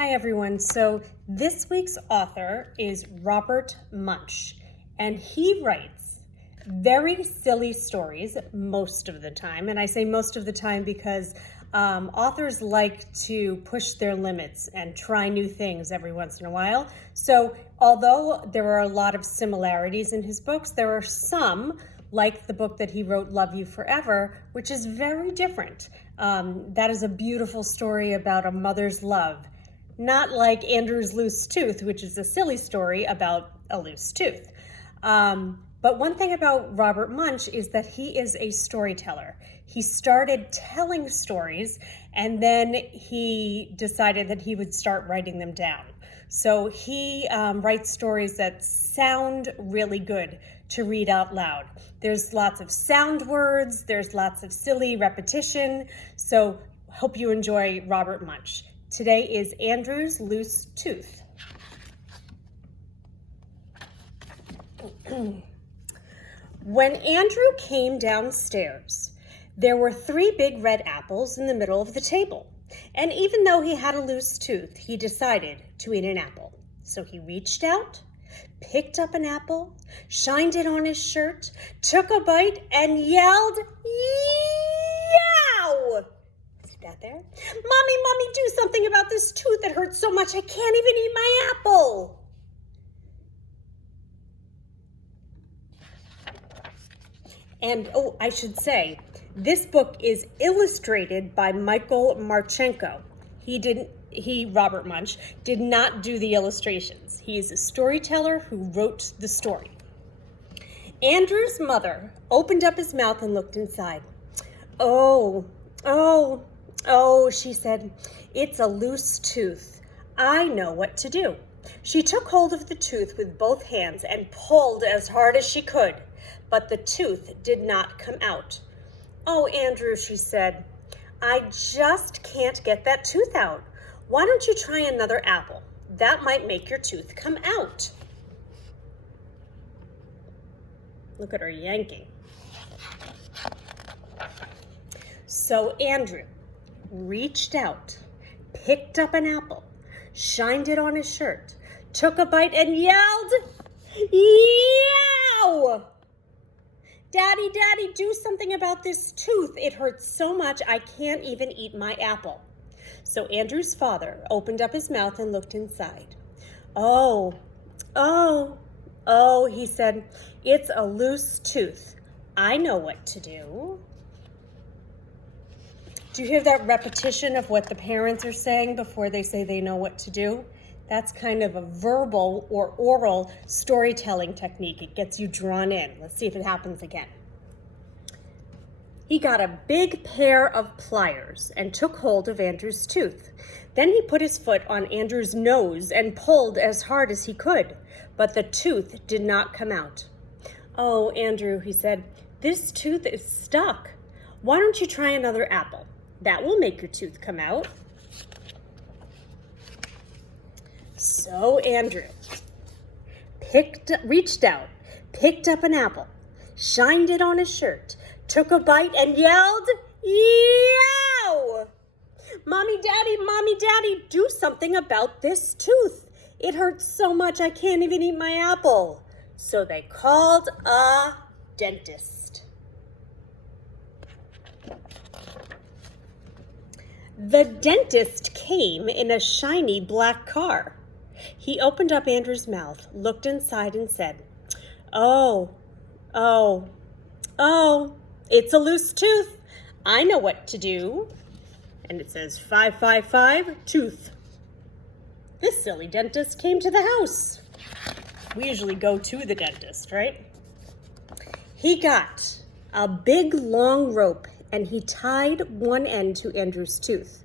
Hi everyone. So this week's author is Robert Munsch, and he writes very silly stories most of the time. And I say most of the time because authors like to push their limits and try new things every once in a while. So although there are a lot of similarities in his books, there are some, like the book that he wrote, Love You Forever, which is very different. That is a beautiful story about a mother's love. Not like Andrew's Loose Tooth, which is a silly story about a loose tooth. But one thing about Robert Munsch is that he is a storyteller. He started telling stories, and then he decided that he would start writing them down. So he writes stories that sound really good to read out loud. There's lots of sound words, there's lots of silly repetition. So hope you enjoy Robert Munsch. Today is Andrew's Loose Tooth. When Andrew came downstairs, there were 3 big red apples in the middle of the table. And even though he had a loose tooth, he decided to eat an apple. So he reached out, picked up an apple, shined it on his shirt, took a bite, and yelled, "Yow!" That there? Mommy, do something about this tooth that hurts so much I can't even eat my apple. And I should say, this book is illustrated by Michael Marchenko. Robert Munsch, did not do the illustrations. He is a storyteller who wrote the story. Andrew's mother opened up his mouth and looked inside. Oh, she said, it's a loose tooth. I know what to do. She took hold of the tooth with both hands and pulled as hard as she could, but the tooth did not come out. Oh, Andrew, she said, I just can't get that tooth out. Why don't you try another apple? That might make your tooth come out. Look at her yanking. So Andrew reached out, picked up an apple, shined it on his shirt, took a bite, and yelled, "Yow! Daddy, do something about this tooth. It hurts so much I can't even eat my apple." So Andrew's father opened up his mouth and looked inside. Oh, he said, it's a loose tooth. I know what to do. Do you hear that repetition of what the parents are saying before they say they know what to do? That's kind of a verbal or oral storytelling technique. It gets you drawn in. Let's see if it happens again. He got a big pair of pliers and took hold of Andrew's tooth. Then he put his foot on Andrew's nose and pulled as hard as he could, but the tooth did not come out. Oh, Andrew, he said, this tooth is stuck. Why don't you try another apple? That will make your tooth come out. So Andrew reached out, picked up an apple, shined it on his shirt, took a bite, and yelled, "Yow! Mommy, Daddy, do something about this tooth. It hurts so much I can't even eat my apple." So they called a dentist. The dentist came in a shiny black car. He opened up Andrew's mouth, looked inside, and said, Oh, it's a loose tooth. I know what to do. And it says 555 tooth. This silly dentist came to the house. We usually go to the dentist, right? He got a big long rope and he tied one end to Andrew's tooth.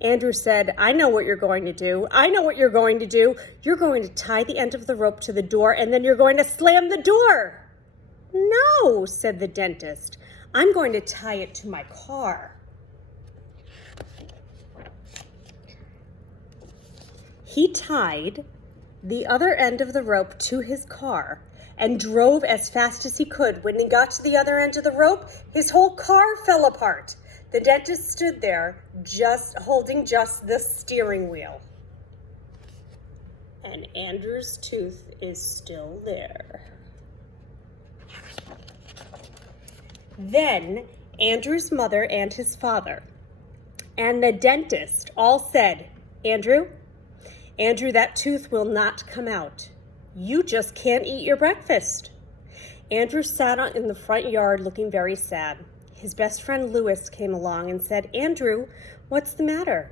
Andrew said, I know what you're going to do. You're going to tie the end of the rope to the door and then you're going to slam the door. No, said the dentist. I'm going to tie it to my car. He tied the other end of the rope to his car and drove as fast as he could. When he got to the other end of the rope, his whole car fell apart. The dentist stood there, holding just the steering wheel. And Andrew's tooth is still there. Then Andrew's mother and his father and the dentist all said, Andrew, that tooth will not come out. You just can't eat your breakfast. Andrew sat in the front yard looking very sad. His best friend Louis came along and said, Andrew, what's the matter?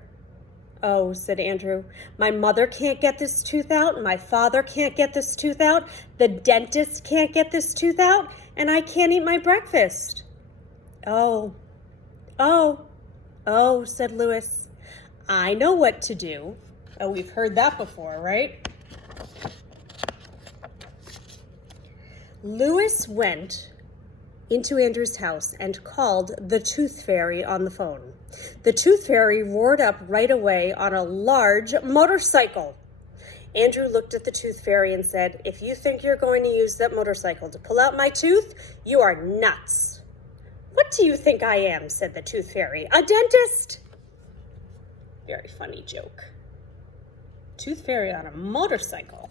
Oh, said Andrew, my mother can't get this tooth out, my father can't get this tooth out, the dentist can't get this tooth out, and I can't eat my breakfast. Oh, said Louis, I know what to do. Oh, we've heard that before, right? Louis went into Andrew's house and called the Tooth Fairy on the phone. The Tooth Fairy roared up right away on a large motorcycle. Andrew looked at the Tooth Fairy and said, if you think you're going to use that motorcycle to pull out my tooth, you are nuts. What do you think I am? Said the Tooth Fairy. A dentist? Very funny joke. Tooth Fairy on a motorcycle.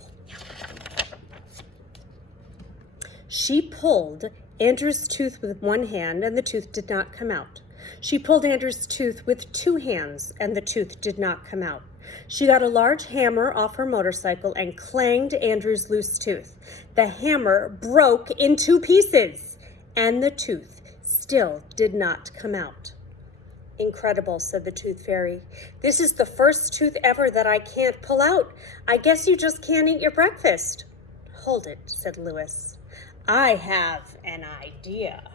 She pulled Andrew's tooth with one hand and the tooth did not come out. She pulled Andrew's tooth with two hands and the tooth did not come out. She got a large hammer off her motorcycle and clanged Andrew's loose tooth. The hammer broke in two pieces and the tooth still did not come out. Incredible, said the Tooth Fairy. This is the first tooth ever that I can't pull out. I guess you just can't eat your breakfast. Hold it, said Louis. I have an idea.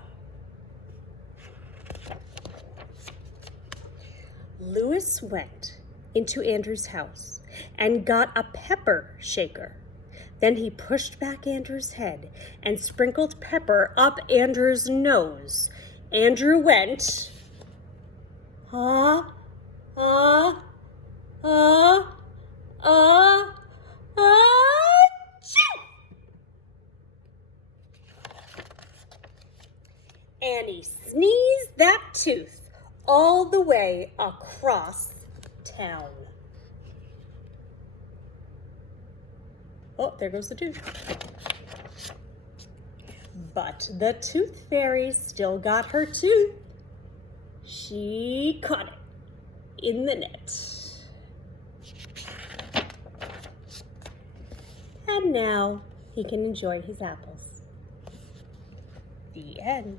Louis went into Andrew's house and got a pepper shaker. Then he pushed back Andrew's head and sprinkled pepper up Andrew's nose. Andrew went, and he sneezed that tooth all the way across town. Oh, there goes the tooth. But the Tooth Fairy still got her tooth. She caught it in the net. And now he can enjoy his apples. The end.